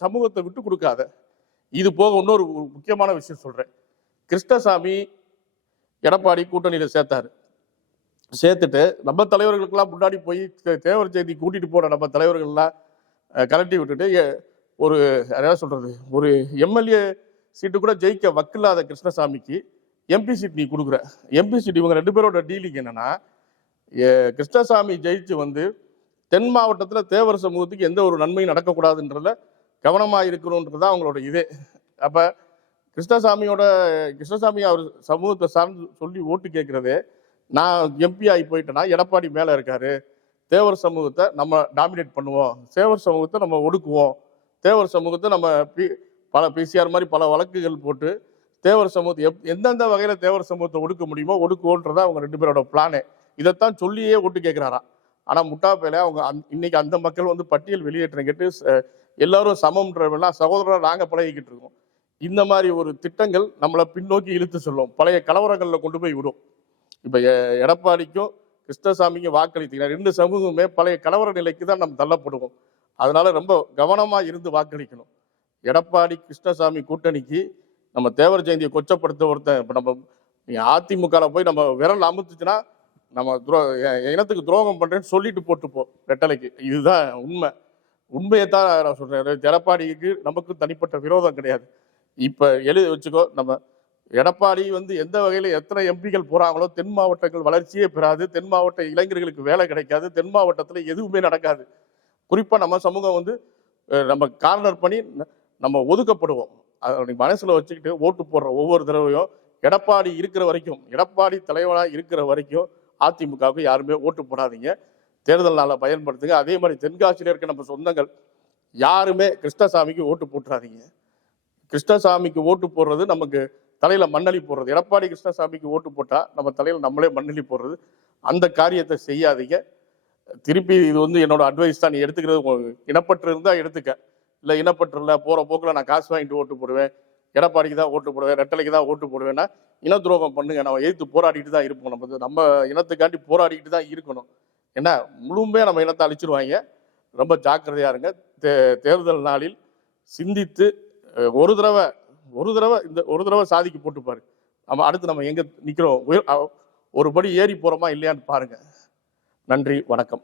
சமூகத்தை விட்டு கொடுக்காத. இது போக இன்னொரு முக்கியமான விஷயம் சொல்றேன். கிருஷ்ணசாமி எடப்பாடி கூட்டணியில சேர்த்தாரு. சேர்த்துட்டு நம்ம தலைவர்களுக்கெல்லாம் முன்னாடி போய் தேவர் செய்தி கூட்டிட்டு போன நம்ம தலைவர்கள்லாம் கலட்டி விட்டுட்டு ஒரு என்ன சொல்றது, ஒரு எம்எல்ஏ சீட்டு கூட ஜெயிக்க வக்கில்லாத கிருஷ்ணசாமிக்கு எம்பி சீட் நீ கொடுக்குற. எம்பி சீட் இவங்க 2 பேரோட டீலிங் என்னன்னா, கிருஷ்ணசாமி ஜெயிச்சு வந்து தென் மாவட்டத்தில் தேவர் சமூகத்துக்கு எந்த ஒரு நன்மையும் நடக்கக்கூடாதுன்றத கவனமா இருக்கணும்ன்றதான் அவங்களோட இதே. அப்ப கிருஷ்ணசாமி அவர் சமூகத்தை சார்ந்து சொல்லி ஓட்டு கேட்கறதே, நான் எம்பி ஆகி போயிட்டேன்னா எடப்பாடி மேல இருக்காரு, தேவர் சமூகத்தை நம்ம டாமினேட் பண்ணுவோம், தேவர் சமூகத்தை நம்ம ஒடுக்குவோம், தேவர் சமூகத்தை நம்ம பல பிசிஆர் மாதிரி பல வழக்குகள் போட்டு தேவர் சமூகத்தை எந்தெந்த வகையில தேவர் சமூகத்தை ஒடுக்க முடியுமோ ஒடுக்குவோன்றதா அவங்க 2 பேரோட பிளானே. இதைத்தான் சொல்லியே ஓட்டு கேட்கிறாராம். ஆனா முட்டாப்பையில அவங்க இன்னைக்கு அந்த மக்கள் வந்து பட்டியல் வெளியேற்றம் கேட்டு எல்லாரும் சமம்ன்றவெல்லாம் சகோதரர் நாங்க பழகிக்கிட்டு இருக்கோம். இந்த மாதிரி ஒரு திட்டங்கள் நம்மளை பின்னோக்கி இழுத்து சொல்லும், பழைய கலவரங்கள்ல கொண்டு போய் விடும். இப்ப எடப்பாடிக்கும் கிருஷ்ணசாமிக்கும் வாக்களித்தீங்கன்னா 2 சமூகமே பழைய கலவர நிலைக்கு தான் நம்ம தள்ளப்படுவோம். அதனால ரொம்ப கவனமா இருந்து வாக்களிக்கணும். எடப்பாடி கிருஷ்ணசாமி கூட்டணிக்கு நம்ம தேவர் ஜெயந்தியை கொச்சப்படுத்த ஒருத்தன் இப்ப நம்ம அதிமுக போய் நம்ம விரல் அமுத்துச்சுன்னா நம்ம இனத்துக்கு துரோகம் பண்றேன்னு சொல்லிட்டு போட்டுப்போம் ரெட்டலைக்கு. இதுதான் உண்மையைத்தான் நான் சொல்றேன். எடப்பாடிக்கு நமக்கு தனிப்பட்ட விரோதம் கிடையாது. இப்ப எழுதி வச்சுக்கோ, நம்ம எடப்பாடி வந்து எந்த வகையில எத்தனை எம்பிகள் போறாங்களோ தென் மாவட்டங்கள் வளர்ச்சியே பெறாது, தென் மாவட்ட இளைஞர்களுக்கு வேலை கிடைக்காது, தென் மாவட்டத்துல எதுவுமே நடக்காது. குறிப்பா நம்ம சமூகம் வந்து நம்ம கார்னர் பண்ணி நம்ம ஒதுக்கப்படுவோம். அதை மனசுல வச்சுக்கிட்டு ஓட்டு போடுற ஒவ்வொரு தடவையும் எடப்பாடி இருக்கிற வரைக்கும், எடப்பாடி தலைவனா இருக்கிற வரைக்கும் அதிமுகவுக்கு யாருமே ஓட்டு போடாதீங்க. தேர்தல் நாளை பயன்படுத்துங்க. அதே மாதிரி தென்காசியில இருக்க நம்ம சொந்தங்கள் யாருமே கிருஷ்ணசாமிக்கு ஓட்டு போட்டுறாதீங்க. கிருஷ்ணசாமிக்கு ஓட்டு போடுறது நமக்கு தலையில மண்ணலி போடுறது. எடப்பாடி கிருஷ்ணசாமிக்கு ஓட்டு போட்டா நம்ம தலையில நம்மளே மண்ணலி போடுறது. அந்த காரியத்தை செய்யாதீங்க. திருப்பி இது வந்து என்னோட அட்வைஸ் தான். நீ எடுத்துக்கிறது இனப்பற்று இருந்தா எடுத்துக்க, இல்லை இனப்பற்று இல்லை போற போக்குல நான் காசு வாங்கிட்டு ஓட்டு போடுவேன், எடப்பாடிக்கு தான் ஓட்டு போடுவேன், ரெட்டலைக்கு தான் ஓட்டு போடுவேன்னா இன துரோகம் பண்ணுங்க. நம்ம எதிர்த்து போராடிட்டு தான் இருப்போம். நம்ம இனத்துக்காண்டி போராடிட்டு தான் இருக்கணும். ஏன்னா முழுமையா நம்ம இனத்தை அழிச்சிருவாங்க. ரொம்ப ஜாக்கிரதையா இருங்க. தேர்தல் நாளில் சிந்தித்து ஒரு தடவை சாதிக்கு போட்டு பாரு. நம்ம அடுத்து நம்ம எங்க நிக்கிறோம், ஒரு படி ஏறி போறோமா இல்லையான்னு பாருங்க. நன்றி, வணக்கம்.